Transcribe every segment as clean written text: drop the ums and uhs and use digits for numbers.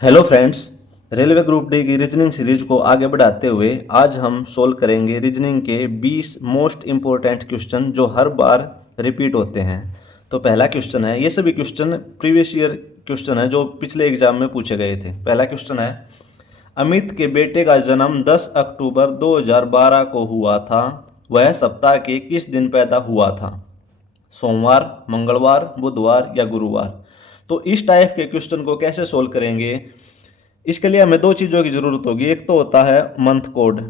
Hello friends. Railway group D की reasoning series को आगे बढ़ाते हुए आज हम सोल्व करेंगे रीजनिंग के 20 मोस्ट इम्पोर्टेंट क्वेश्चन जो हर बार रिपीट होते हैं। तो पहला क्वेश्चन है, ये सभी क्वेश्चन प्रीवियस ईयर क्वेश्चन है जो पिछले एग्जाम में पूछे गए थे। पहला क्वेश्चन है, अमित के बेटे का जन्म 10 अक्टूबर 2012 को हुआ था। वह सप्ताह के किस दिन पैदा हुआ था? सोमवार, मंगलवार, बुधवार या गुरुवार? तो इस टाइप के क्वेश्चन को कैसे सोल्व करेंगे, इसके लिए हमें दो चीज़ों की ज़रूरत होगी। एक तो होता है मंथ कोड।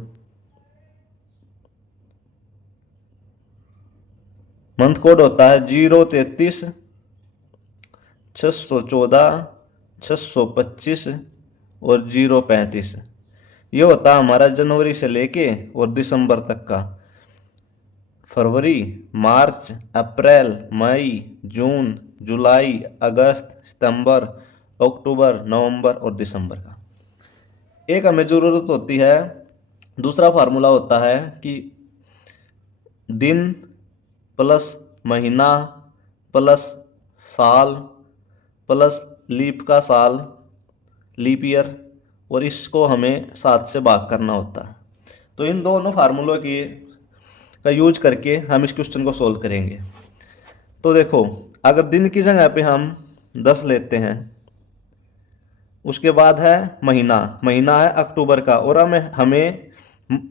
मंथ कोड होता है 033 614 625 और 035। ये होता है हमारा जनवरी से लेके और दिसंबर तक का। फरवरी, मार्च, अप्रैल, मई, जून, जुलाई, अगस्त, सितंबर, अक्टूबर, नवंबर और दिसंबर का। एक हमें ज़रूरत होती है, दूसरा फार्मूला होता है कि दिन प्लस महीना प्लस साल प्लस लीप का साल, लीप ईयर, और इसको हमें 7 से भाग करना होता है। तो इन दोनों फार्मूलों की का यूज करके हम इस क्वेश्चन को सोल्व करेंगे। तो देखो, अगर दिन की जगह पे हम 10 लेते हैं, उसके बाद है महीना, महीना है अक्टूबर का, और हमें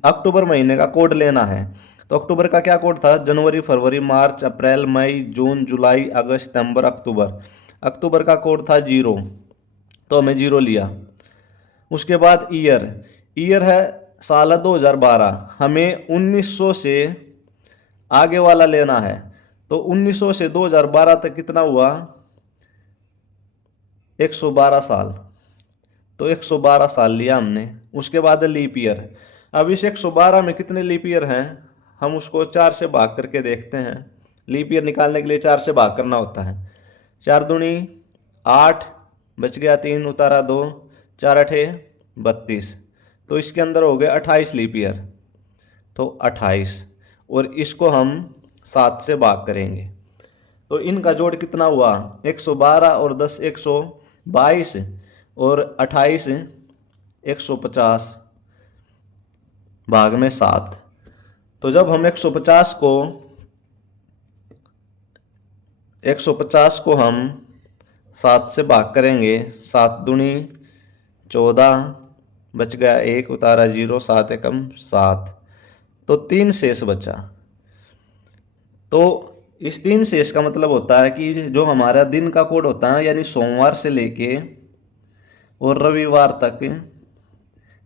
अक्टूबर महीने का कोड लेना है। तो अक्टूबर का क्या कोड था? जनवरी, फरवरी, मार्च, अप्रैल, मई, जून, जुलाई, अगस्त, सितंबर, अक्टूबर। अक्टूबर का कोड था 0, तो हमें 0 लिया। उसके बाद ईयर, ईयर है साल है 2012, हमें 1900 से आगे वाला लेना है। तो 1900 से 2012 तक कितना हुआ? 112 साल। तो 112 साल लिया हमने। उसके बाद लीप ईयर। अब इस 112 में कितने लीप ईयर हैं, हम उसको 4 से भाग करके देखते हैं। लीप ईयर निकालने के लिए 4 से भाग करना होता है। 4 दूनी 8, बच गया 3, उतारा 2, 4 अठे 32। तो इसके अंदर हो गए 28 लीप ईयर। तो 28, और इसको हम 7 से भाग करेंगे। तो इनका जोड़ कितना हुआ? 112 और 10 122 और 28 150 भाग में 7। तो जब हम 150 को हम 7 से भाग करेंगे, 7 दूनी 14, बच गया 1, उतारा 0, 7 एकम 7। तो 3 शेष बचा। तो इस 3 शेष का मतलब होता है कि जो हमारा दिन का कोड होता है, यानी सोमवार से लेके और रविवार तक,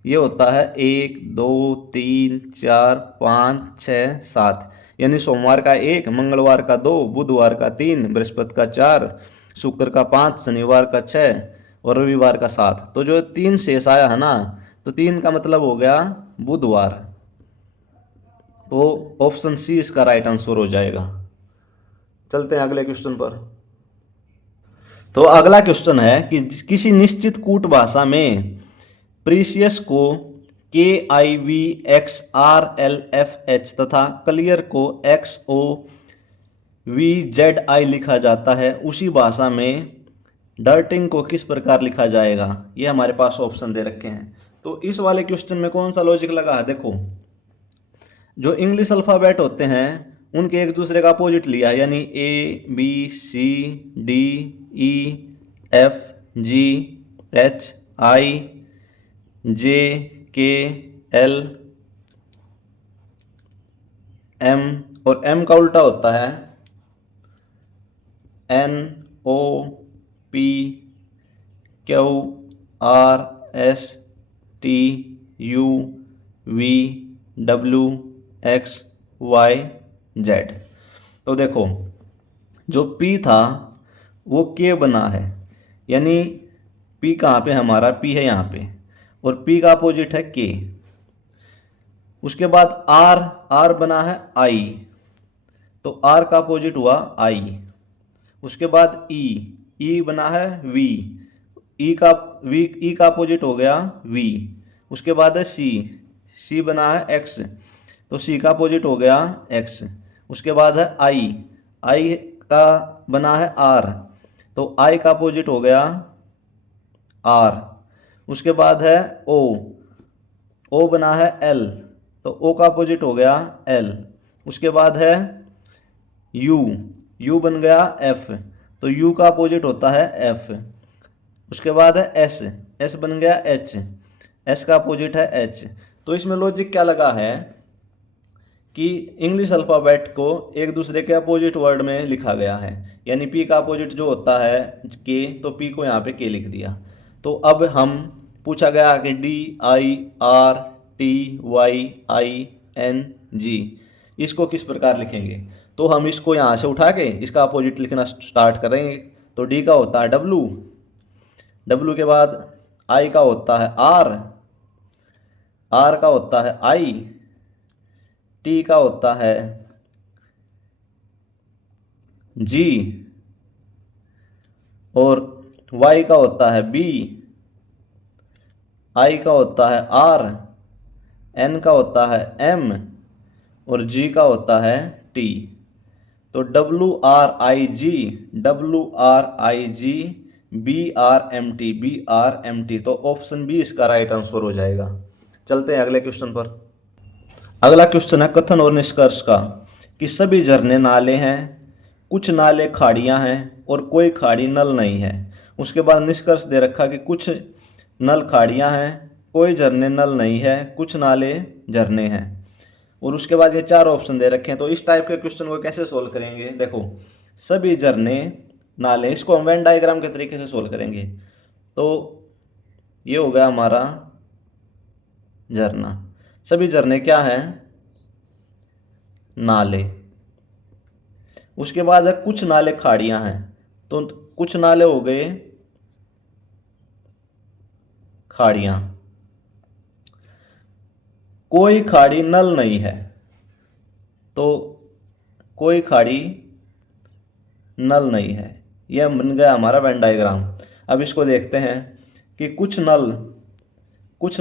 ये होता है 1 2 3 4 5 6 7। यानी सोमवार का 1, मंगलवार का 2, बुधवार का 3, बृहस्पति का 4, शुक्र का 5, शनिवार का 6 और रविवार का 7। तो जो 3 शेष आया है ना, तो 3 का मतलब हो गया बुधवार। तो ऑप्शन सी इसका राइट आंसर हो जाएगा। चलते हैं अगले क्वेश्चन पर। तो अगला क्वेश्चन है कि किसी निश्चित कूट भाषा में प्रीसियस को KIVXRLFH तथा क्लियर को XOVZI लिखा जाता है, उसी भाषा में डर्टिंग को किस प्रकार लिखा जाएगा? ये हमारे पास ऑप्शन दे रखे हैं। तो इस वाले क्वेश्चन में कौन सा लॉजिक लगा है? देखो, जो इंग्लिश अल्फ़ाबेट होते हैं उनके एक दूसरे का अपोजिट लिया है, यानी ABCDEFGHIJKLM, और M का उल्टा होता है NOPQRSTUVWXYZ। तो देखो, जो P था वो K बना है, यानी P कहाँ पे? हमारा P है यहाँ पे, और P का अपोजिट है K। उसके बाद R बना है I, तो R का अपोजिट हुआ I। उसके बाद E बना है V, E का अपोजिट हो गया V। उसके बाद है C बना है X, तो C का अपोजिट हो गया X। उसके बाद है I का बना है R, तो I का अपोजिट हो गया R। उसके बाद है ओ, ओ बना है एल, तो ओ का अपोजिट हो गया एल। उसके बाद है यू, यू बन गया एफ, तो यू का अपोजिट होता है एफ। उसके बाद है एस, एस बन गया एच, एस का अपोजिट है एच। तो इसमें लॉजिक क्या लगा है कि इंग्लिश अल्फ़ाबेट को एक दूसरे के अपोजिट वर्ड में लिखा गया है, यानी पी का अपोजिट जो होता है के, तो पी को यहाँ पे के लिख दिया। तो अब हम पूछा गया कि D I R T Y I N G, इसको किस प्रकार लिखेंगे। तो हम इसको यहाँ से उठा के इसका अपोजिट लिखना स्टार्ट करेंगे। तो डी का होता है डब्लू, डब्लू के बाद आई का होता है आर, आर का होता है आई, टी का होता है जी, और वाई का होता है बी, आई का होता है आर, एन का होता है एम, और जी का होता है टी। तो W R I G, W R I G, B R M T, B R M T. तो ऑप्शन बी इसका राइट आंसर हो जाएगा। चलते हैं अगले क्वेश्चन पर। अगला क्वेश्चन है कथन और निष्कर्ष का, कि सभी झरने नाले हैं, कुछ नाले खाड़ियां हैं और कोई खाड़ी नल नहीं है। उसके बाद निष्कर्ष दे रखा कि कुछ नल खाड़ियां हैं, कोई झरने नल नहीं है, कुछ नाले झरने हैं। और उसके बाद ये चार ऑप्शन दे रखे हैं। तो इस टाइप के क्वेश्चन को कैसे सोल्व करेंगे, देखो सभी झरने नाले, इसको हम वेन डायग्राम के तरीके से सोल्व करेंगे। तो ये हो गया हमारा झरना, सभी झरने क्या हैं, नाले। उसके बाद है कुछ नाले खाड़ियां हैं, तो कुछ नाले हो गए खाड़ियां, कोई खाड़ी नल नहीं है, तो कोई खाड़ी नल नहीं है। यह बन गया हमारा वेन डायग्राम। अब इसको देखते हैं कि कुछ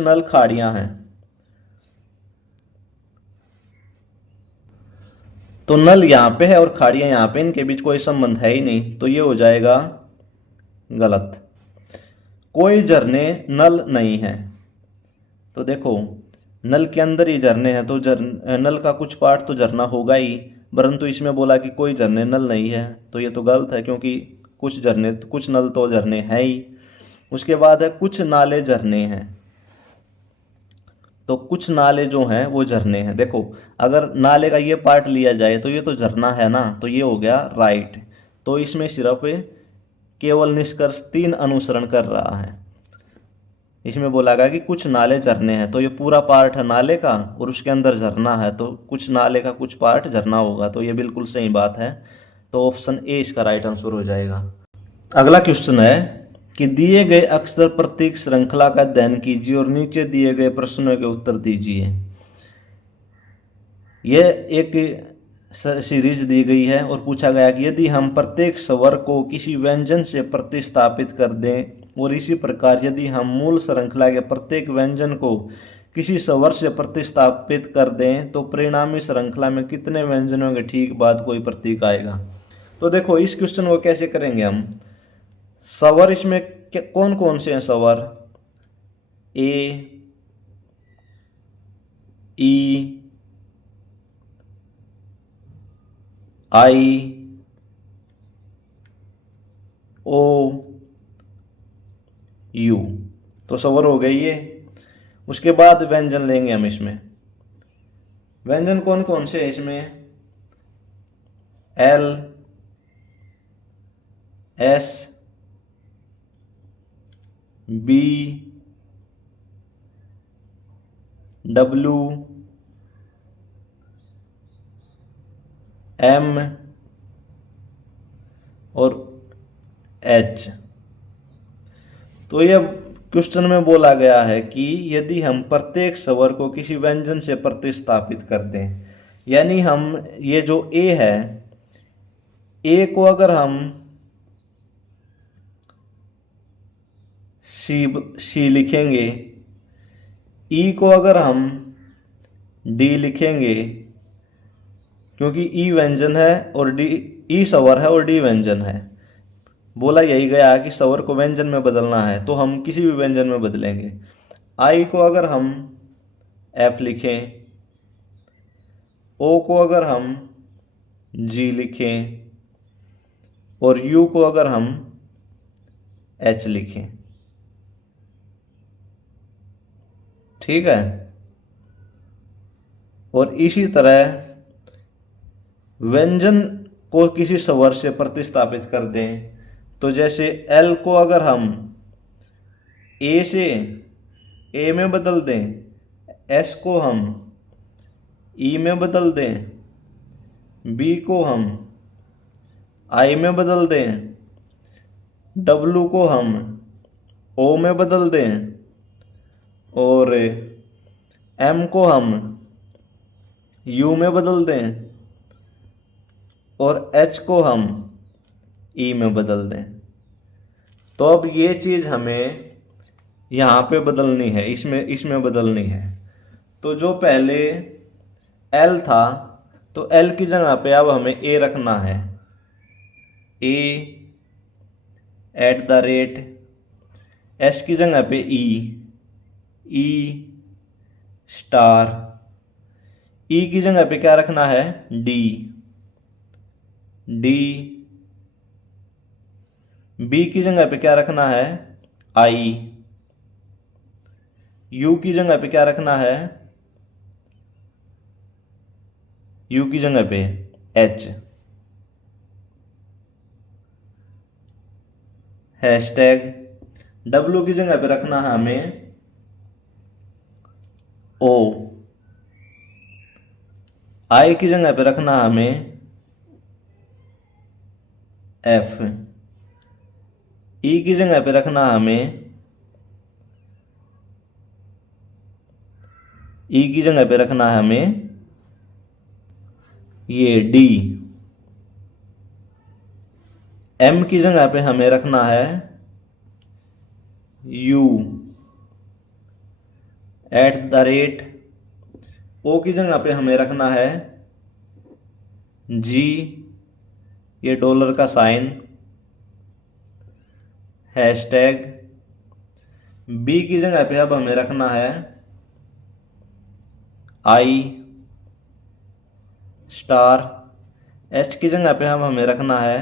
नल खाड़ियां हैं, तो नल यहाँ पे है और खाड़ियां यहाँ पे, इनके बीच कोई संबंध है ही नहीं, तो ये हो जाएगा गलत। कोई झरने नल नहीं है, तो देखो नल के अंदर ही झरने हैं, तो नल का कुछ पार्ट तो झरना होगा ही, परंतु इसमें बोला कि कोई झरने नल नहीं है, तो ये तो गलत है, क्योंकि कुछ नल तो झरने हैं ही। उसके बाद है कुछ नाले झरने हैं, तो कुछ नाले जो हैं वो झरने हैं। देखो अगर नाले का ये पार्ट लिया जाए तो ये तो झरना है ना, तो ये हो गया राइट। तो इसमें सिर्फ केवल निष्कर्ष 3 अनुसरण कर रहा है। इसमें बोला गया कि कुछ नाले झरने हैं, तो ये पूरा पार्ट है नाले का और उसके अंदर झरना है, तो कुछ नाले का कुछ पार्ट झरना होगा, तो ये बिल्कुल सही बात है। तो ऑप्शन ए इसका राइट आंसर हो जाएगा। अगला क्वेश्चन है कि दिए गए अक्षर प्रतीक श्रृंखला का अध्ययन कीजिए और नीचे दिए गए प्रश्नों के उत्तर दीजिए। यह एक सीरीज दी गई है और पूछा गया कि यदि हम प्रत्येक स्वर को किसी व्यंजन से प्रतिस्थापित कर दें और इसी प्रकार यदि हम मूल श्रृंखला के प्रत्येक व्यंजन को किसी स्वर से प्रतिस्थापित कर दें तो परिणामी श्रृंखला में कितने व्यंजनों के ठीक बाद कोई प्रतीक आएगा। तो देखो इस क्वेश्चन को कैसे करेंगे हम। स्वर इसमें कौन कौन से हैं स्वर, ए, ई, आई, ओ, यू, तो स्वर हो गई ये। उसके बाद व्यंजन लेंगे हम। इसमें व्यंजन कौन कौन से हैं, इसमें L, S, B, W, M और एच। तो यह क्वेश्चन में बोला गया है कि यदि हम प्रत्येक स्वर को किसी व्यंजन से प्रतिस्थापित कर दें, यानी हम ये जो ए है, ए को अगर हम सी लिखेंगे, ई को अगर हम डी लिखेंगे, क्योंकि ई व्यंजन है और डी, ई स्वर है और डी व्यंजन है, बोला यही गया कि स्वर को व्यंजन में बदलना है, तो हम किसी भी व्यंजन में बदलेंगे। आई को अगर हम एफ लिखें, ओ को अगर हम जी लिखें, और यू को अगर हम एच लिखें, ठीक है। और इसी तरह व्यंजन को किसी स्वर से प्रतिस्थापित कर दें, तो जैसे एल को अगर हम ए से ए में बदल दें, एस को हम ई में बदल दें, बी को हम आई में बदल दें, डब्लू को हम ओ में बदल दें, और एम को हम यू में बदल दें, और एच को हम ई में बदल दें, तो अब ये चीज़ हमें यहाँ पे बदलनी है, इसमें इसमें बदलनी है। तो जो पहले एल था, तो एल की जगह पे अब हमें ए रखना है, ए एट द रेट, एस की जगह पे ई, ई स्टार, ई की जगह पे क्या रखना है, डी, डी, बी की जगह पे क्या रखना है, आई, यू की जगह पे क्या रखना है, यू की जगह पे एच, हैशटैग, डब्लू की जगह पे रखना है हमें ओ, आई की जगह पे रखना है हमें एफ, ई की जगह पे रखना है हमें, ई की जगह पे रखना है हमें ये डी, एम की जगह पे हमें रखना है यू, एट द रेट, ओ की जगह पे हमें रखना है जी, ये डॉलर का साइन, हैशटैग, बी की जगह पे अब हमें रखना है आई स्टार, एच की जगह पे अब हमें रखना है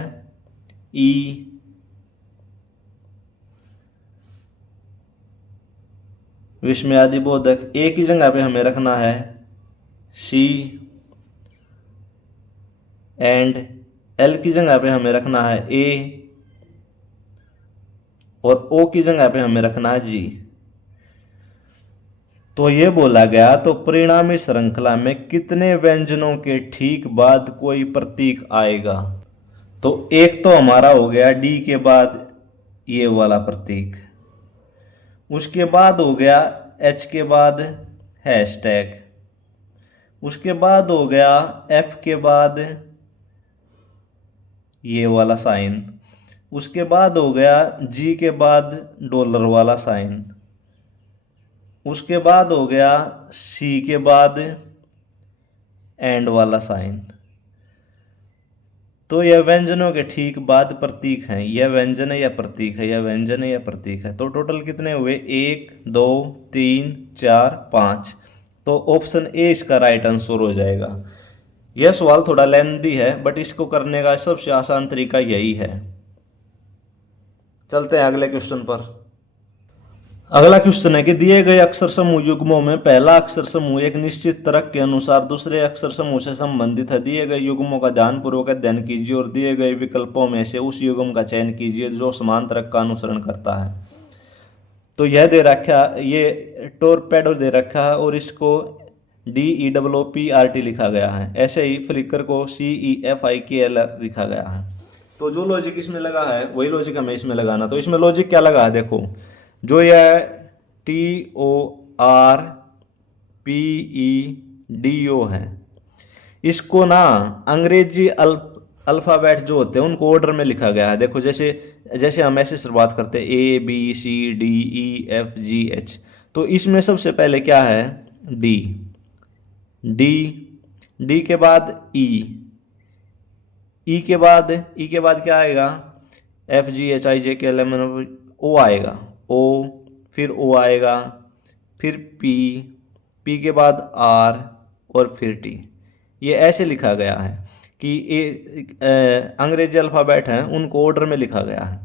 ई, विस्मयादि बोधक, ए की जगह पे हमें रखना है सी, एंड एल की जगह पे हमें रखना है ए, और ओ की जगह पे हमें रखना है जी। तो ये बोला गया, तो परिणामी श्रृंखला में कितने व्यंजनों के ठीक बाद कोई प्रतीक आएगा। तो एक तो हमारा हो गया डी के बाद ये वाला प्रतीक, उसके बाद हो गया एच के बाद हैशटैग, उसके बाद हो गया एफ के बाद ये वाला साइन, उसके बाद हो गया जी के बाद डॉलर वाला साइन, उसके बाद हो गया सी के बाद एंड वाला साइन। तो यह व्यंजनों के ठीक बाद प्रतीक हैं, यह व्यंजन है या प्रतीक है, यह व्यंजन है या प्रतीक है। तो टोटल कितने हुए, 1 2 3 4 5। तो ऑप्शन ए इसका राइट आंसर हो जाएगा। यह सवाल थोड़ा लेंथी है, बट इसको करने का सबसे आसान तरीका यही है। चलते हैं अगले क्वेश्चन पर। अगला क्वेश्चन है कि दिए गए अक्षर समूह युग्मों में पहला अक्षर समूह एक निश्चित तर्क के अनुसार दूसरे अक्षर समूह से संबंधित है। दिए गए युग्मों का ध्यानपूर्वक अध्ययन कीजिए और दिए गए विकल्पों में से उस युग्म का चयन कीजिए जो समान तर्क का अनुसरण करता है। तो यह दे रखा, ये टोरपेडो दे रखा है और इसको DEOOPRT लिखा गया है। ऐसे ही फ्लिकर को CEFIKL लिखा गया है। तो जो लॉजिक इसमें लगा है वही लॉजिक हमें इसमें लगाना। तो इसमें लॉजिक क्या लगा है, देखो, जो यह TORPEDO है, इसको ना अंग्रेजी अल्फ़ाबेट जो होते हैं उनको ऑर्डर में लिखा गया है। देखो जैसे हम ऐसे शुरुआत करते हैं ABCDEFGH, तो इसमें सबसे पहले क्या है, डी, डी के बाद ई के बाद क्या आएगा, FGHIJKLMN O आएगा, O फिर O आएगा, फिर P के बाद R और फिर T। ये ऐसे लिखा गया है कि अंग्रेजी अल्फ़ाबेट हैं उनको ऑर्डर में लिखा गया है।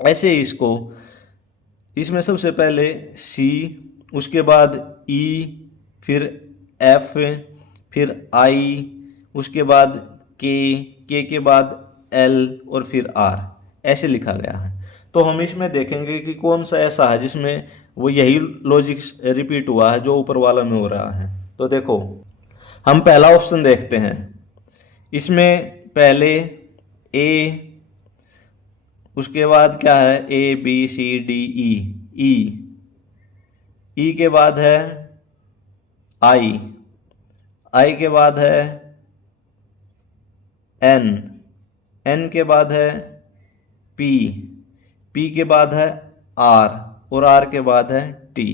ऐसे ही इसमें सबसे पहले C, उसके बाद E, फिर F, फिर I, उसके बाद K के बाद L और फिर R, ऐसे लिखा गया है। तो हम इसमें देखेंगे कि कौन सा ऐसा है जिसमें वो यही लॉजिक रिपीट हुआ है जो ऊपर वाला में हो रहा है। तो देखो हम पहला ऑप्शन देखते हैं। इसमें पहले A, उसके बाद क्या है ABCDE, E के बाद है I के बाद है N के बाद है P के बाद है R और R के बाद है T।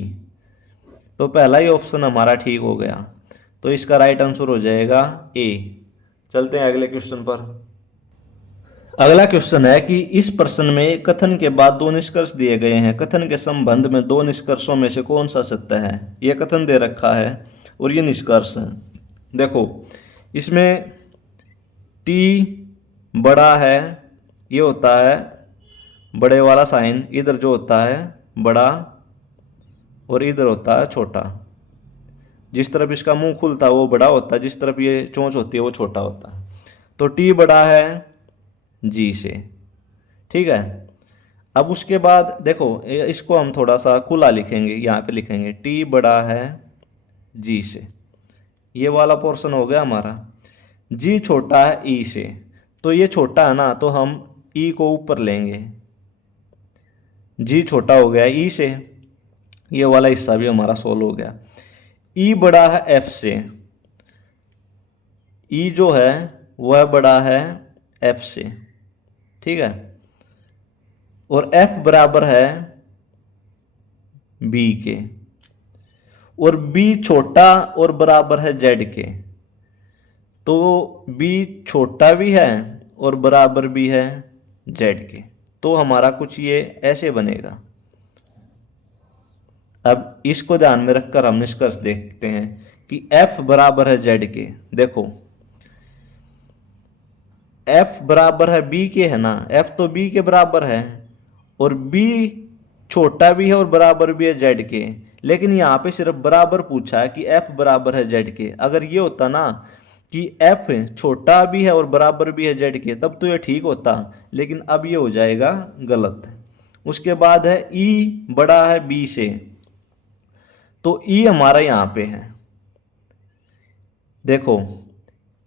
तो पहला ही ऑप्शन हमारा ठीक हो गया, तो इसका राइट आंसर हो जाएगा A। चलते हैं अगले क्वेश्चन पर। अगला क्वेश्चन है कि इस प्रश्न में कथन के बाद दो निष्कर्ष दिए गए हैं। कथन के संबंध में दो निष्कर्षों में से कौन सा सत्य है? यह कथन दे रखा है और ये निष्कर्ष है। देखो इसमें T बड़ा है, ये होता है बड़े वाला साइन, इधर जो होता है बड़ा और इधर होता है छोटा। जिस तरफ इसका मुंह खुलता है वो बड़ा होता है, जिस तरफ ये चोंच होती है वो छोटा होता है। तो T बड़ा है G से, ठीक है। अब उसके बाद देखो इसको हम थोड़ा सा खुला लिखेंगे, यहाँ पे लिखेंगे T बड़ा है G से, ये वाला पोर्शन हो गया हमारा। G छोटा है E से, तो ये छोटा है ना, तो हम E को ऊपर लेंगे। G छोटा हो गया E से, ये वाला हिस्सा भी हमारा सोल्व हो गया। E बड़ा है F से, E जो है वह बड़ा है F से, ठीक है। और F बराबर है B के, और B छोटा और बराबर है Z के, तो B छोटा भी है और बराबर भी है Z के। तो हमारा कुछ ये ऐसे बनेगा। अब इसको ध्यान में रखकर हम निष्कर्ष देखते हैं कि F बराबर है Z के। देखो F बराबर है B के, है ना, F तो B के बराबर है और B छोटा भी है और बराबर भी है Z के, लेकिन यहाँ पे सिर्फ बराबर पूछा है कि F बराबर है Z के। अगर ये होता ना कि F छोटा भी है और बराबर भी है Z के, तब तो ये ठीक होता, लेकिन अब ये हो जाएगा गलत। उसके बाद है E बड़ा है B से, तो E हमारा यहाँ पे है। देखो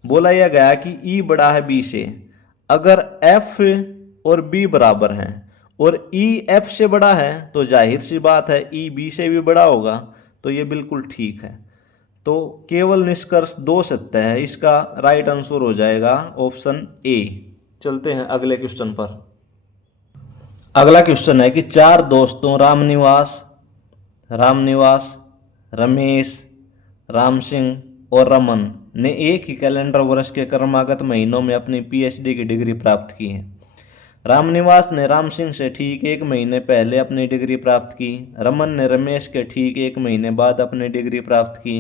बोला यह गया कि E बड़ा है B से। अगर F और B बराबर हैं और E F से बड़ा है तो जाहिर सी बात है E B से भी बड़ा होगा, तो ये बिल्कुल ठीक है। तो केवल निष्कर्ष दो सत्य है, इसका राइट आंसर हो जाएगा ऑप्शन A। चलते हैं अगले क्वेश्चन पर। अगला क्वेश्चन है कि चार दोस्तों रामनिवास, रमेश, राम सिंह और रमन ने एक ही कैलेंडर वर्ष के क्रमागत महीनों में अपनी PhD की डिग्री प्राप्त की है। रामनिवास ने राम सिंह से ठीक एक महीने पहले अपनी डिग्री प्राप्त की। रमन ने रमेश के ठीक एक महीने बाद अपनी डिग्री प्राप्त की।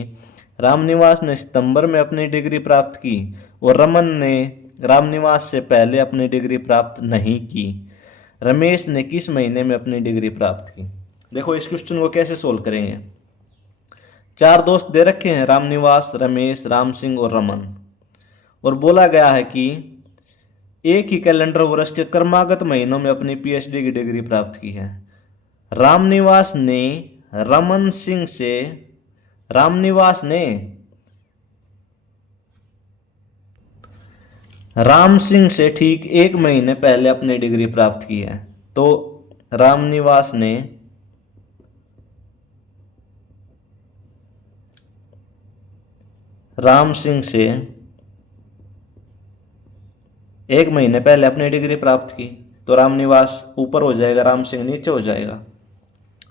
रामनिवास ने सितंबर में अपनी डिग्री प्राप्त की और रमन ने रामनिवास से पहले अपनी डिग्री प्राप्त नहीं की। रमेश ने किस महीने में अपनी डिग्री प्राप्त की? देखो इस क्वेश्चन को कैसे सोल्व करेंगे। चार दोस्त दे रखे हैं, रामनिवास, रमेश, राम सिंह और रमन, और बोला गया है कि एक ही कैलेंडर वर्ष के क्रमागत महीनों में अपनी PhD की डिग्री प्राप्त की है। रामनिवास ने राम सिंह से ठीक एक महीने पहले अपनी डिग्री प्राप्त की है। तो रामनिवास ने राम सिंह से एक महीने पहले अपनी डिग्री प्राप्त की, तो रामनिवास ऊपर हो जाएगा, राम सिंह नीचे हो जाएगा।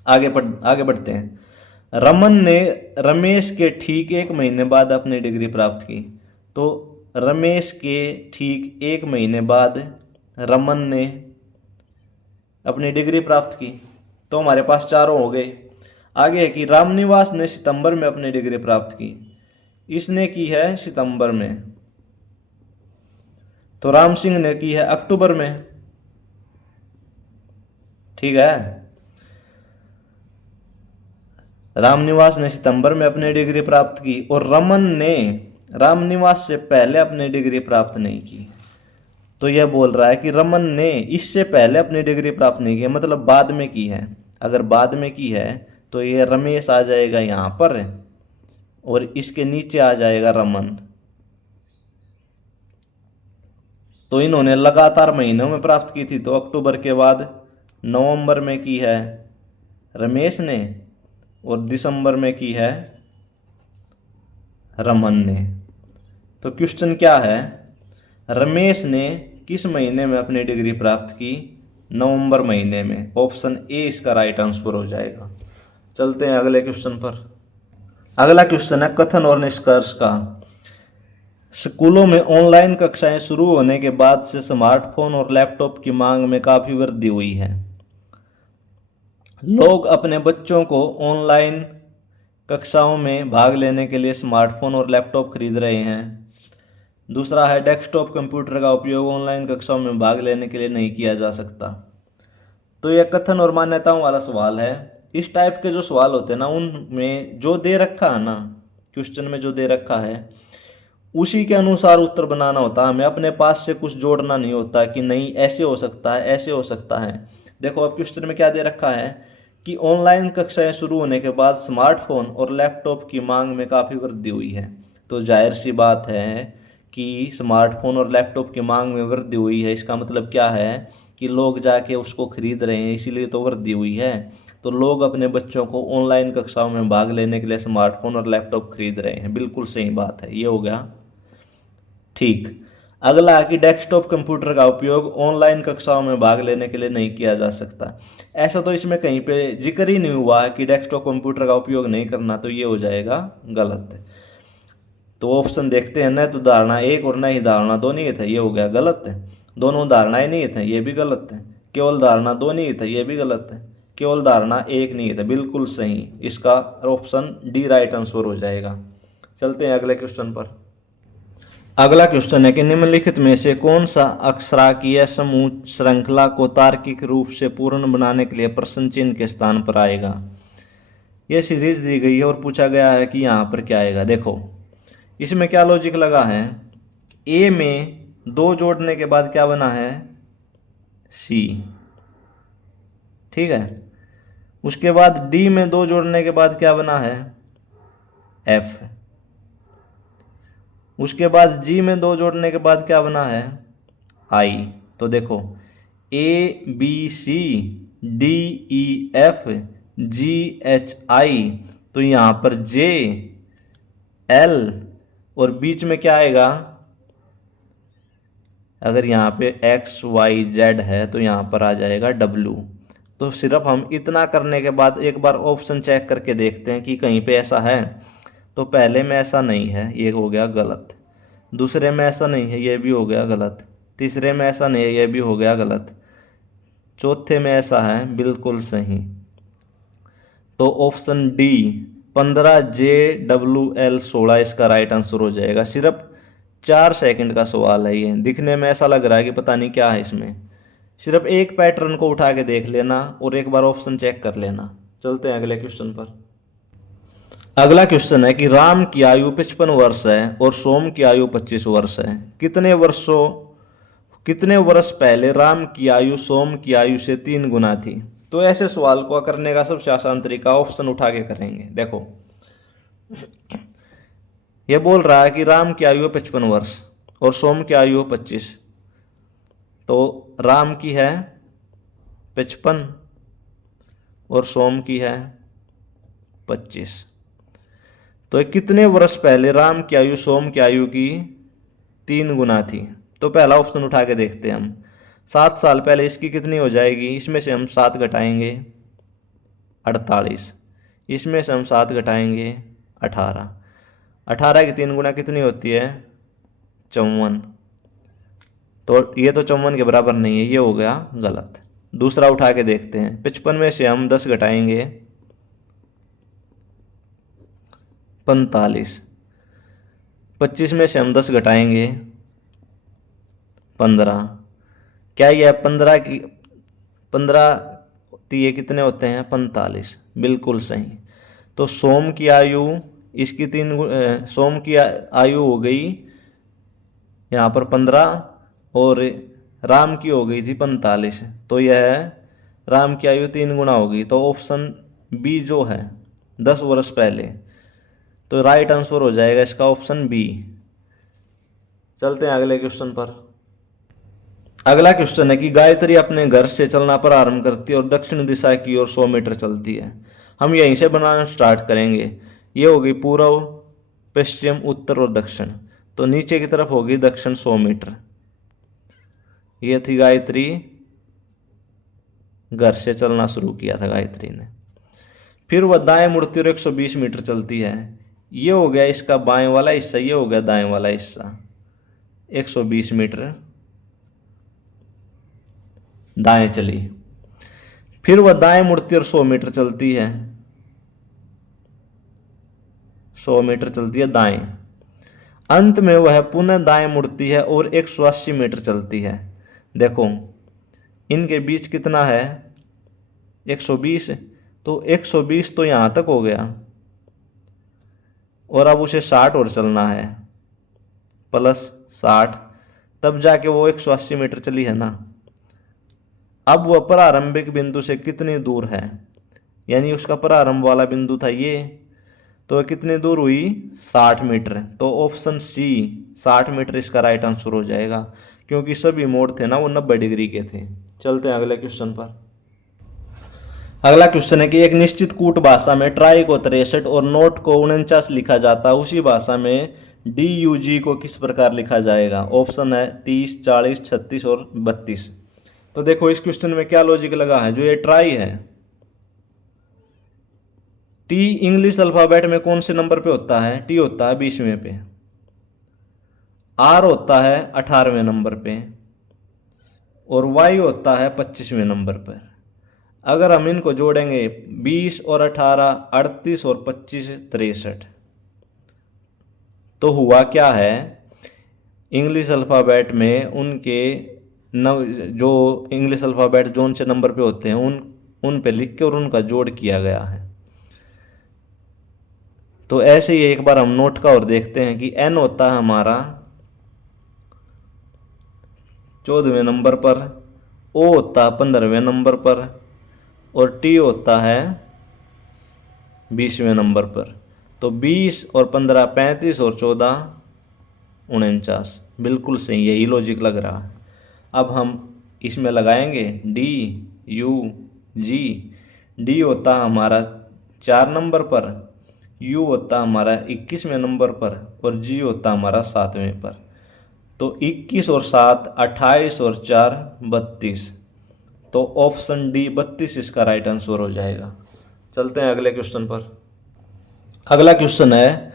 आगे बढ़ते हैं। रमन ने रमेश के ठीक एक महीने बाद अपनी डिग्री प्राप्त की, तो रमेश के ठीक एक महीने बाद रमन ने अपनी डिग्री प्राप्त की, तो हमारे पास चारों हो गए। आगे है कि रामनिवास ने सितंबर में अपनी डिग्री प्राप्त की, इसने की है सितंबर में। तो राम सिंह ने की है अक्टूबर में। ठीक है, रामनिवास ने सितंबर में अपनी डिग्री प्राप्त की और रमन ने रामनिवास से पहले अपनी डिग्री प्राप्त नहीं की। तो यह बोल रहा है कि रमन ने इससे पहले अपनी डिग्री प्राप्त नहीं की, मतलब बाद में की है। अगर बाद में की है तो यह रमेश आ जाएगा यहाँ पर और इसके नीचे आ जाएगा रमन। तो इन्होंने लगातार महीनों में प्राप्त की थी, तो अक्टूबर के बाद नवंबर में की है रमेश ने और दिसंबर में की है रमन ने। तो क्वेश्चन क्या है, रमेश ने किस महीने में अपनी डिग्री प्राप्त की? नवंबर महीने में। ऑप्शन ए इसका राइट आंसर हो जाएगा। चलते हैं अगले क्वेश्चन पर। अगला क्वेश्चन है कथन और निष्कर्ष का। स्कूलों में ऑनलाइन कक्षाएं शुरू होने के बाद से स्मार्टफोन और लैपटॉप की मांग में काफी वृद्धि हुई है। लोग अपने बच्चों को ऑनलाइन कक्षाओं में भाग लेने के लिए स्मार्टफोन और लैपटॉप खरीद रहे हैं। दूसरा है डेस्कटॉप कंप्यूटर का उपयोग ऑनलाइन कक्षाओं में भाग लेने के लिए नहीं किया जा सकता। तो यह कथन और मान्यताओं वाला सवाल है। इस टाइप के जो सवाल होते हैं ना, उनमें जो दे रखा है ना, क्वेश्चन में जो दे रखा है उसी के अनुसार उत्तर बनाना होता है। हमें अपने पास से कुछ जोड़ना नहीं होता कि नहीं ऐसे हो सकता है, ऐसे हो सकता है। देखो अब क्वेश्चन में क्या दे रखा है कि ऑनलाइन कक्षाएं शुरू होने के बाद स्मार्टफोन और लैपटॉप की मांग में काफ़ी वृद्धि हुई है। तो जाहिर सी बात है कि स्मार्टफोन और लैपटॉप की मांग में वृद्धि हुई है, इसका मतलब क्या है कि लोग जाके उसको खरीद रहे हैं, इसीलिए तो वृद्धि हुई है। तो लोग अपने बच्चों को ऑनलाइन कक्षाओं में भाग लेने के लिए स्मार्टफोन और लैपटॉप खरीद रहे हैं। बिल्कुल सही बात है, ये हो गया ठीक। अगला है कि डेस्कटॉप कंप्यूटर का उपयोग ऑनलाइन कक्षाओं में भाग लेने के लिए नहीं किया जा सकता। ऐसा तो इसमें कहीं पे जिक्र ही नहीं हुआ है कि डेस्कटॉप कंप्यूटर का उपयोग नहीं करना, तो ये हो जाएगा गलत। तो ऑप्शन देखते हैं, न तो धारणा एक और न ही धारणा दो नहीं था, ये हो गया गलत है। दोनों धारणाएं नहीं थे, ये भी गलत है। केवल धारणा दो नहीं था, ये भी गलत है। केवल धारणा एक नहीं था, बिल्कुल सही। इसका ऑप्शन डी राइट आंसर हो जाएगा। चलते हैं अगले क्वेश्चन पर। अगला क्वेश्चन है कि निम्नलिखित में से कौन सा अक्षराकीय समूह श्रृंखला को तार्किक रूप से पूर्ण बनाने के लिए प्रश्न चिन्ह के स्थान पर आएगा? यह सीरीज दी गई है और पूछा गया है कि यहाँ पर क्या आएगा। देखो इसमें क्या लॉजिक लगा है, ए में 2 जोड़ने के बाद क्या बना है? सी। ठीक है, उसके बाद डी में 2 जोड़ने के बाद क्या बना है? एफ। उसके बाद जी में 2 जोड़ने के बाद क्या बना है? आई। तो देखो A B C D E F G H I, तो यहाँ पर जे एल और बीच में क्या आएगा? अगर यहाँ पे एक्स वाई जेड है तो यहाँ पर आ जाएगा डब्ल्यू। तो सिर्फ हम इतना करने के बाद एक बार ऑप्शन चेक करके देखते हैं कि कहीं पे ऐसा है। तो पहले में ऐसा नहीं है, ये हो गया गलत। दूसरे में ऐसा नहीं है, ये भी हो गया गलत। तीसरे में ऐसा नहीं है, ये भी हो गया गलत। चौथे में ऐसा है, बिल्कुल सही। तो option D 15 J W L 16 इसका राइट आंसर हो जाएगा। सिर्फ 4 सेकंड का सवाल है ये। दिखने में ऐसा लग रहा है कि पता नहीं क्या है इसमें। सिर्फ एक पैटर्न को उठा के देख लेना और एक बार ऑप्शन चेक कर लेना। चलते हैं अगले क्वेश्चन पर। अगला क्वेश्चन है कि राम की आयु 55 वर्ष है और सोम की आयु 25 वर्ष है। कितने वर्ष पहले राम की आयु सोम की आयु से 3 गुना थी? तो ऐसे सवाल को करने का सबसे आसान तरीका ऑप्शन उठा के करेंगे। देखो ये बोल रहा है कि राम की आयु 55 वर्ष और सोम की आयु 25। तो राम की है 55 और सोम की है 25। तो कितने वर्ष पहले राम की आयु सोम की आयु की 3 गुना थी? तो पहला ऑप्शन उठा के देखते हैं हम। 7 साल पहले इसकी कितनी हो जाएगी? इसमें से हम 7 घटाएंगे 48, इसमें से हम 7 घटाएंगे 18। 18 की 3 गुना कितनी होती है? 54। तो ये तो 54 के बराबर नहीं है, ये हो गया गलत। दूसरा उठा के देखते हैं। 55 में से हम 10 घटाएंगे 45। 25 में से हम 10 घटाएंगे 15। क्या ये 15 ये कितने होते हैं? 45। बिल्कुल सही। तो सोम की आयु इसकी सोम की आयु हो गई यहाँ पर 15 और राम की हो गई थी 45। तो यह राम की आयु 3 गुना होगी। तो ऑप्शन बी जो है 10 वर्ष पहले, तो राइट आंसर हो जाएगा इसका ऑप्शन बी। चलते हैं अगले क्वेश्चन पर। अगला क्वेश्चन है कि गायत्री अपने घर से चलना प्रारंभ करती है और दक्षिण दिशा की ओर 100 मीटर चलती है। हम यहीं से बनाना स्टार्ट करेंगे। ये होगी पूर्व, पश्चिम, उत्तर और दक्षिण। तो नीचे की तरफ होगी दक्षिण 100 मीटर। ये थी गायत्री, घर से चलना शुरू किया था गायत्री ने। फिर वह दाएं मुड़ती और 120 मीटर चलती है। ये हो गया इसका बाएं वाला हिस्सा, ये हो गया दाएं वाला हिस्सा। 120 मीटर दाएं चली। फिर वह दाएं मुड़ती और 100 मीटर चलती है। 100 मीटर चलती है दाएं। अंत में वह पुनः दाएं मुड़ती है और 180 मीटर चलती है। देखो इनके बीच कितना है? 120। तो 120 तो यहां तक हो गया और अब उसे 60 और चलना है, प्लस 60, तब जाके वो 180 मीटर चली है ना। अब वह प्रारंभिक बिंदु से कितनी दूर है? यानी उसका प्रारंभ वाला बिंदु था ये, तो कितनी दूर हुई? 60 मीटर। तो ऑप्शन सी 60 मीटर इसका राइट आंसर हो जाएगा, क्योंकि सभी मोड़ थे ना वो 90 डिग्री के थे। चलते हैं अगले क्वेश्चन पर। अगला क्वेश्चन है कि एक निश्चित कूट भाषा में ट्राई को 63 और नोट को 49 लिखा जाता है, उसी भाषा में DUG को किस प्रकार लिखा जाएगा? ऑप्शन है 30, 40, 36 और 32। तो देखो इस क्वेश्चन में क्या लॉजिक लगा है। जो ये ट्राई है, टी इंग्लिश अल्फाबेट में कौन से नंबर पे होता है? टी होता है 20वें पे, आर होता है 18वें नंबर पे और वाई होता है 25वें नंबर पर। अगर हम इनको जोड़ेंगे 20 और 18, 38 और 25, 63, तो हुआ क्या है? इंग्लिश अल्फ़ाबेट में उनके जो इंग्लिश अल्फ़ाबेट जोन से नंबर पे होते हैं उन पे लिख के और उनका जोड़ किया गया है। तो ऐसे ही एक बार हम नोट का और देखते हैं कि एन होता है हमारा 14वें नंबर पर, ओ होता है 15वें नंबर पर और टी होता है 20वें नंबर पर। तो 20 और 15 35 और 14 49। बिल्कुल सही, यही लॉजिक लग रहा है। अब हम इसमें लगाएंगे DUG। डी होता है हमारा 4 नंबर पर, यू होता हमारा 21वें नंबर पर और जी होता हमारा 7वें पर। तो 21 और 7 28 और 4 32। तो ऑप्शन डी 32 इसका राइट आंसर हो जाएगा। चलते हैं अगले क्वेश्चन पर। अगला क्वेश्चन है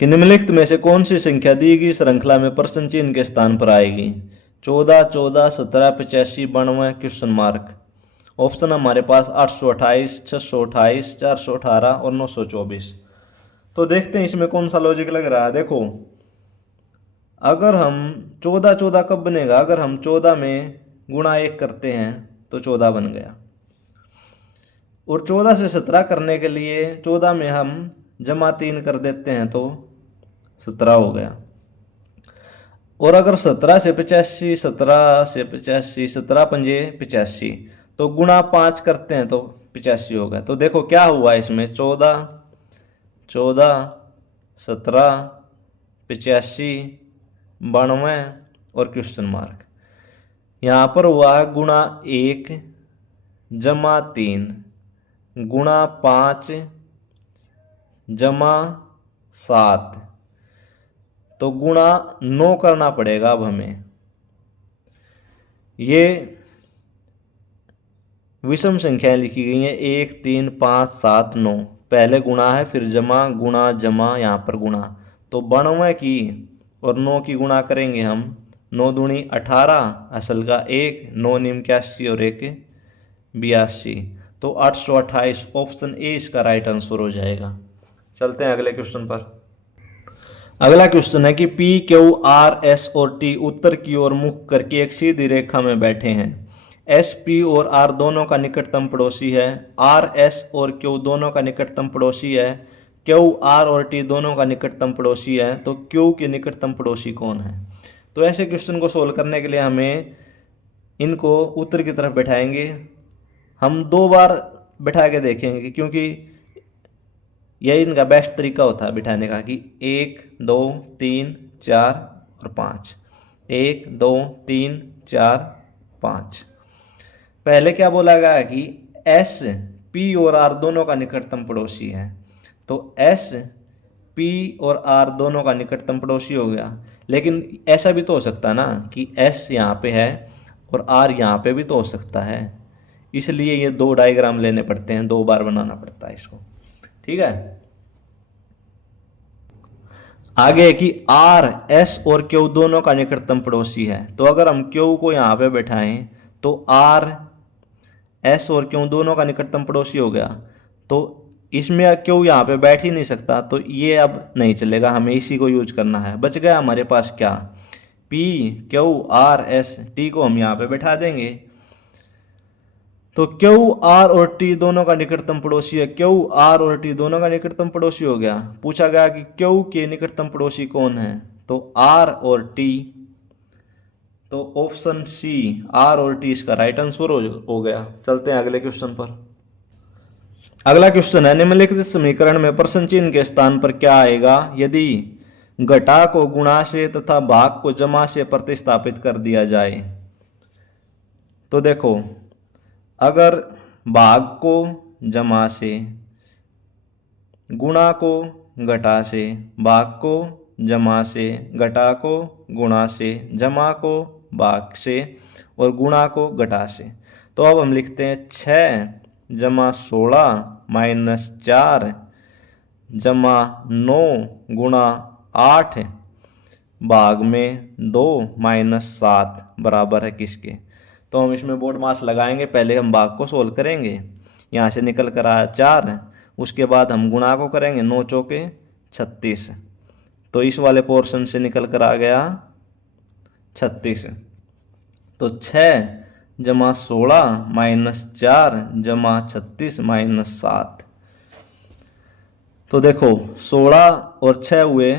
कि निम्नलिखित में से कौन सी संख्या दी गई श्रृंखला में प्रश्न चिन्ह के स्थान पर आएगी? 14, 14, 17, 85, 92 क्वेश्चन मार्क। ऑप्शन हमारे पास 828, 628, 418 और 924। तो देखते हैं इसमें कौन सा लॉजिक लग रहा है। देखो अगर हम 14 14 कब बनेगा? अगर हम 14 में गुणा 1 करते हैं तो 14 बन गया। और 14 से 17 करने के लिए 14 में हम जमा 3 कर देते हैं तो 17 हो गया। और अगर 17 से 85, 17 से 85, 17 पंजे 85, तो गुणा 5 करते हैं तो 85 होगा। तो देखो क्या हुआ इसमें, 14, 14, 17, 85, 92 और क्वेश्चन मार्क। यहाँ पर हुआ गुणा 1 जमा 3 गुणा 5 जमा 7, तो गुणा 9 करना पड़ेगा। अब हमें ये विषम संख्याएं लिखी गई हैं 1, 3, 5, 7, 9। पहले गुणा है फिर जमा, गुणा जमा, यहाँ पर गुणा। तो 92 की और 9 की गुणा करेंगे हम 9 दूनी 18, असल का 1, 9 नीम 81 और 1 82। तो 828 ऑप्शन ए इसका राइट आंसर हो जाएगा। चलते हैं अगले क्वेश्चन पर। अगला क्वेश्चन है कि पी क्यू आर एस और टी उत्तर की ओर मुख करके एक सीधी रेखा में बैठे हैं। एस पी और आर दोनों का निकटतम पड़ोसी है। आर एस और क्यू दोनों का निकटतम पड़ोसी है। क्यू आर और टी दोनों का निकटतम पड़ोसी है। तो क्यू के निकटतम पड़ोसी कौन है? तो ऐसे क्वेश्चन को सोल्व करने के लिए हमें इनको उत्तर की तरफ बैठाएंगे। हम 2 बार बैठा के देखेंगे, क्योंकि यही इनका बेस्ट तरीका होता है बिठाने का, कि 1 2 3 4 और 5, 1 2 3 4 5। पहले क्या बोला गया कि एस पी और आर दोनों का निकटतम पड़ोसी है। तो एस पी और आर दोनों का निकटतम पड़ोसी हो गया। लेकिन ऐसा भी तो हो सकता है ना कि एस यहाँ पे है और आर यहाँ पे भी तो हो सकता है। इसलिए ये 2 डायग्राम लेने पड़ते हैं, 2 बार बनाना पड़ता है इसको। ठीक है। आगे कि आर एस और क्यू दोनों का निकटतम पड़ोसी है। तो अगर हम क्यू को यहाँ पे बैठाएं तो आर एस और क्यू दोनों का निकटतम पड़ोसी हो गया। तो इसमें क्यू यहाँ पे बैठ ही नहीं सकता, तो ये अब नहीं चलेगा, हमें इसी को यूज करना है। बच गया हमारे पास क्या? P Q R S T को हम यहाँ पे बैठा देंगे। तो क्यू आर और टी दोनों का निकटतम पड़ोसी है। क्यू आर और टी दोनों का निकटतम पड़ोसी हो गया। पूछा गया कि क्यू के निकटतम पड़ोसी कौन है? तो आर और टी। तो ऑप्शन सी आर और टी इसका राइट आंसर हो गया। चलते हैं अगले क्वेश्चन पर। अगला क्वेश्चन है, निम्नलिखित समीकरण में प्रश्न चिन्ह के स्थान पर क्या आएगा यदि घटा को गुणा से तथा भाग को जमा से प्रतिस्थापित कर दिया जाए? तो देखो, अगर भाग को जमा से, गुणा को घटा से, भाग को जमा से, घटा को गुणा से, जमा को भाग से और गुणा को घटा से, तो अब हम लिखते हैं 6 जमा 16 माइनस 4 जमा 9 गुणा 8 भाग में 2 माइनस 7 बराबर है किसके? तो हम इसमें बोर्ड मास लगाएंगे। पहले हम भाग को सोल्व करेंगे, यहाँ से निकल कर आया 4, उसके बाद हम गुणा को करेंगे, 9 चौके 36, तो इस वाले पोर्शन से निकल कर आ गया 36। तो 6 जमा 16 माइनस 4 जमा 36 माइनस 7। तो देखो 16 और 6 हुए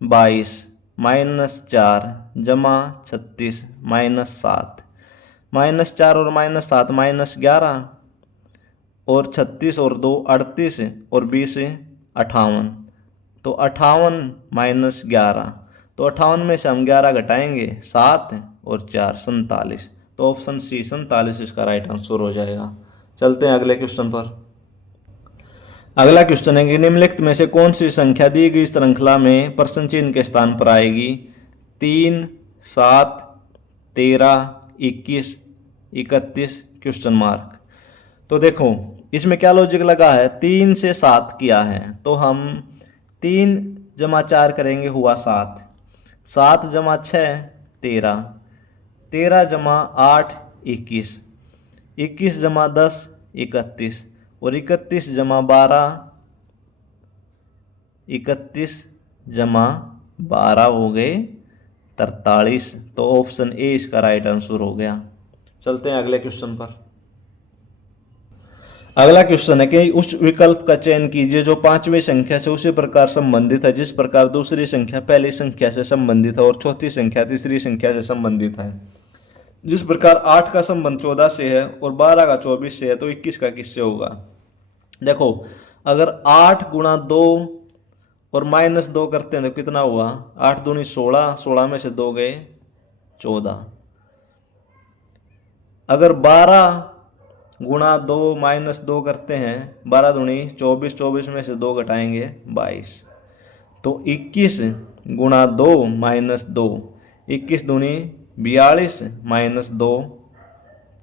22 माइनस 4 जमा 36 माइनस 7, माइनस 4 और माइनस 7 माइनस 11 और 36 और 2 38 और 20 58। तो 58 माइनस 11, तो 58 में से हम 11 घटाएंगे, 7 और 4 47। तो ऑप्शन सी 47 इसका राइट आंसर हो जाएगा। चलते हैं अगले क्वेश्चन पर। अगला क्वेश्चन है कि निम्नलिखित में से कौन सी संख्या दी गई श्रृंखला में प्रश्न चिन्ह के स्थान पर आएगी? 3 7 13 21 31 क्वेश्चन मार्क। तो देखो इसमें क्या लॉजिक लगा है, 3 से 7 किया है तो हम 3 जमा 4 करेंगे, हुआ 7, 7 जमा 6 13, 13 जमा 8 21, 21 जमा 10 31 और 31 जमा 12 31 जमा 12 हो गए 43। तो ऑप्शन ए इसका राइट आंसर हो गया। चलते हैं अगले क्वेश्चन पर। अगला क्वेश्चन है कि उस विकल्प का चयन कीजिए जो 5वीं संख्या से उसी प्रकार संबंधित है जिस प्रकार दूसरी संख्या पहली संख्या से संबंधित है और चौथी संख्या तीसरी संख्या से संबंधित है। जिस प्रकार 8 का संबंध 14 से है और 12 का 24 से है, तो 21 का किससे होगा? देखो अगर 8 गुणा 2 और माइनस 2 करते हैं तो कितना हुआ? 8 दूनी 16, 16 में से 2 गए 14। अगर 12 गुणा 2 माइनस 2 करते हैं, 12 दूनी 24, 24 में से 2 घटाएंगे 22। तो 21 गुणा 2 माइनस 2, 21 दूनी 42 माइनस 2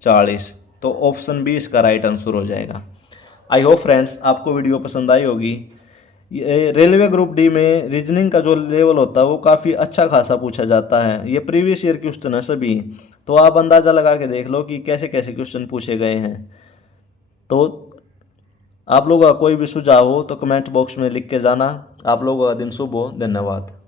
40। तो ऑप्शन बी इसका राइट आंसर हो जाएगा। आई होप फ्रेंड्स आपको वीडियो पसंद आई होगी। ये रेलवे ग्रुप डी में रीजनिंग का जो लेवल होता है वो काफ़ी अच्छा खासा पूछा जाता है। ये प्रीवियस ईयर क्वेश्चन है सभी, तो आप अंदाज़ा लगा के देख लो कि कैसे कैसे क्वेश्चन पूछे गए हैं। तो आप लोगों का कोई भी सुझाव हो तो कमेंट बॉक्स में लिख के जाना। आप लोगों का दिन शुभ हो। धन्यवाद।